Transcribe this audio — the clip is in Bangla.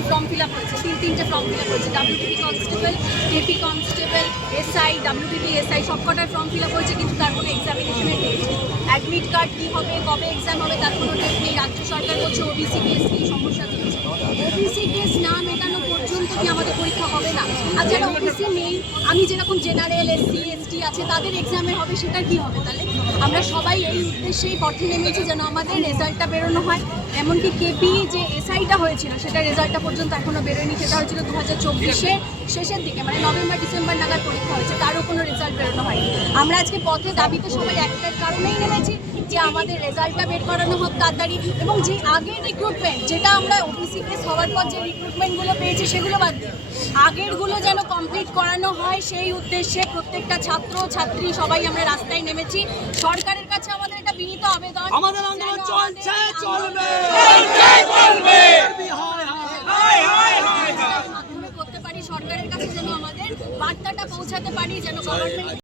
দেখেছি ফর্ম ফিল আপ হয়েছে, তিনটে ফর্ম ফিল আপ হয়েছে, WBP constable, KP constable, SI, WBP SI সবকটার ফর্ম ফিল আপ হয়েছে, কিন্তু তার কোনো এক্সামিনেশনের ডেট নেই। অ্যাডমিট কার্ড কী হবে, কবে এক্সাম হবে তার কোনো ডেট নেই। রাজ্য সরকার বলছে ওবিসি কেস নিয়ে সমস্যা চলছে। ওবিসি কেস না মেটানো পর্যন্ত কি আমাদের পরীক্ষা হবে না? আর যারা ওবিসি নেই, আমি যেরকম জেনারেল, SC, ST আছে তাদের এক্সামে হবে, সেটা কি হবে? তাহলে আমরা সবাই এই উদ্দেশ্যেই পথে নেমেছি যেন আমাদের রেজাল্টটা বেরোনো হয়। এমনকি কেপি যে SIটা হয়েছিল সেটা রেজাল্টটা পর্যন্ত এখনও বেরোয়নি। সেটা হয়েছিল 2024-এর শেষের দিকে, মানে নভেম্বর ডিসেম্বর নাগাদ পরীক্ষা হয়েছে, তারও কোনো রেজাল্ট বেরোনো হয়নি। আমরা আজকে পথে দাবিতে সবাই একটার কারণেই নেমেছি যে আমাদের রেজাল্টটা বের করানো হোক তাড়াতাড়ি, এবং যে আগের রিক্রুটমেন্ট যেটা আমরা ওবিসি কেস হওয়ার পর যে রিক্রুটমেন্টগুলো পেয়েছি সেগুলো বাদ দিয়ে আগেরগুলো যেন কমপ্লিট করানো হয়, সেই উদ্দেশ্যে প্রত্যেকটা ছাত্র ছাত্রী সবাই আমরা রাস্তায় নেমেছি। সরকারের কাছে আমাদের একটা বিনীত আবেদন, আমাদের আন্দোলন চলছে, চলবে, মাধ্যমে করতে পারি, সরকারের কাছে যেন আমাদের বার্তাটা পৌঁছাতে পারি, যেন গভর্নমেন্ট